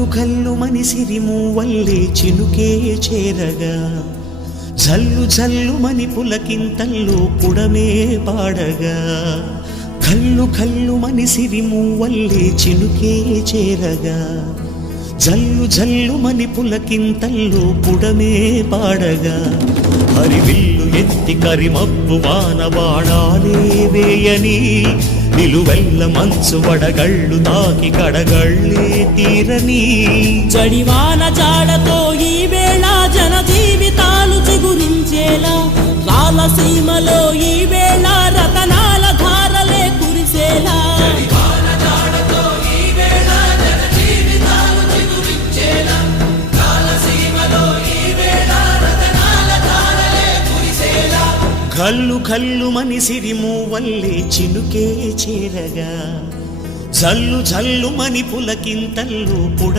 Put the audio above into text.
ఘల్లు ఘల్లు మని సిరిమూవల్లే చినుకే చేరగా జల్లు జల్లు మని పులకింతల్లో పుడమే పాడగా ఘల్లు ఘల్లు మని సిరిమూవల్లే చినుకే చేరగా జల్లు జల్లు మని పులకింతల్లో పుడమే పాడగా హరివిల్లు ఎత్తి కరిమబ్బు వానబాణాలే వేయని నిలువెల్ల మంచు వడగళ్ళు తాకి కడగళ్ళే తీరని జడివాన జాడతో ఈ వేళ జన జీవితాలు చిగురించేలా రాలసీమలో ఈ వేళ రతనాల ధారలే కురిసేలా ఘల్లు ఘల్లు మని సిరిమూవల్లే చినుకే చేరగా జల్లు జల్లు మని పులకింతల్లో పుడ